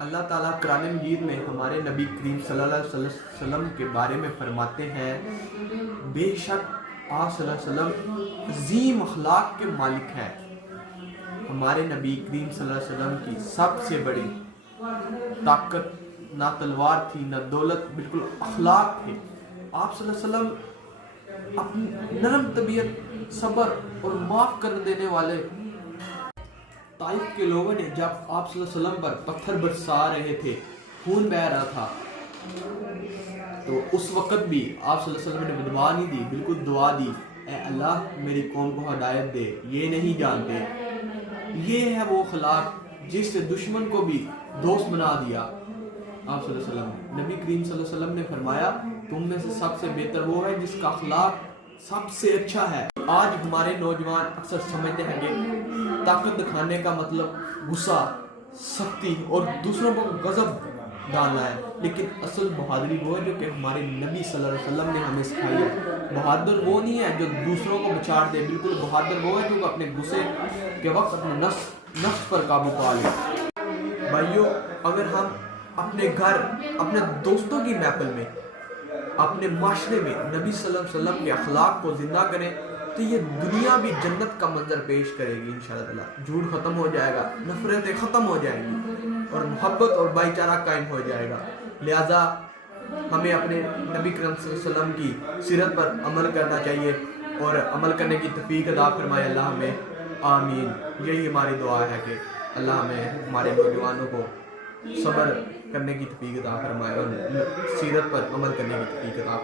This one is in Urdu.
اللہ تعالیٰ قرآن مجید میں ہمارے نبی کریم صلی اللہ علیہ وسلم کے بارے میں فرماتے ہیں، بے شک آپ صلی اللہ علیہ وسلم عظیم اخلاق کے مالک ہیں۔ ہمارے نبی کریم صلی اللہ علیہ وسلم کی سب سے بڑی طاقت نہ تلوار تھی نہ دولت، بالکل اخلاق تھے۔ آپ صلی اللہ علیہ وسلم اپنی نرم طبیعت، صبر اور معاف کر دینے والے۔ طائف کے لوگوں نے جب آپ صلی اللہ علیہ وسلم پر پتھر برسا رہے تھے، خون بہہ رہا تھا، تو اس وقت بھی آپ صلی اللہ علیہ وسلم نے دعا نہیں دی، بالکل دعا دی، اے اللہ میری قوم کو ہدایت دے، یہ نہیں جانتے۔ یہ ہے وہ اخلاق جس سے دشمن کو بھی دوست بنا دیا آپ صلی اللہ علیہ وسلم نے۔ نبی کریم صلی اللہ علیہ وسلم نے فرمایا، تم میں سے سب سے بہتر وہ ہے جس کا اخلاق سب سے اچھا ہے۔ آج ہمارے نوجوان اکثر سمجھتے ہیں کہ طاقت دکھانے کا مطلب غصہ، سختی اور دوسروں کو غضب ڈالنا ہے، لیکن اصل بہادری وہ ہے جو کہ ہمارے نبی صلی اللہ علیہ وسلم نے ہمیں سکھائی ہے۔ بہادر وہ نہیں ہے جو دوسروں کو بچاڑ دے، بالکل بہادر وہ ہے جو اپنے غصے کے وقت اپنے نفس پر قابو پا لے۔ بھائیو، اگر ہم اپنے گھر، اپنے دوستوں کی محفل میں، اپنے معاشرے میں نبی صلی اللہ علیہ وسلم کے اخلاق کو زندہ کریں تو یہ دنیا بھی جنت کا منظر پیش کرے گی انشاءاللہ تعالی۔ جھوٹ ختم ہو جائے گا، نفرتیں ختم ہو جائیں گی اور محبت اور بھائی چارہ قائم ہو جائے گا۔ لہٰذا ہمیں اپنے نبی کریم صلی اللہ علیہ وسلم کی سیرت پر عمل کرنا چاہیے اور عمل کرنے کی توفیق عطا فرمائے اللہ ہمیں، آمین۔ یہی ہماری دعا ہے کہ اللہ ہمیں، ہمارے نوجوانوں کو صبر کرنے کی توفیق عطا فرمائے اور سیرت پر عمل کرنے کی توفیق عطا فرمائے۔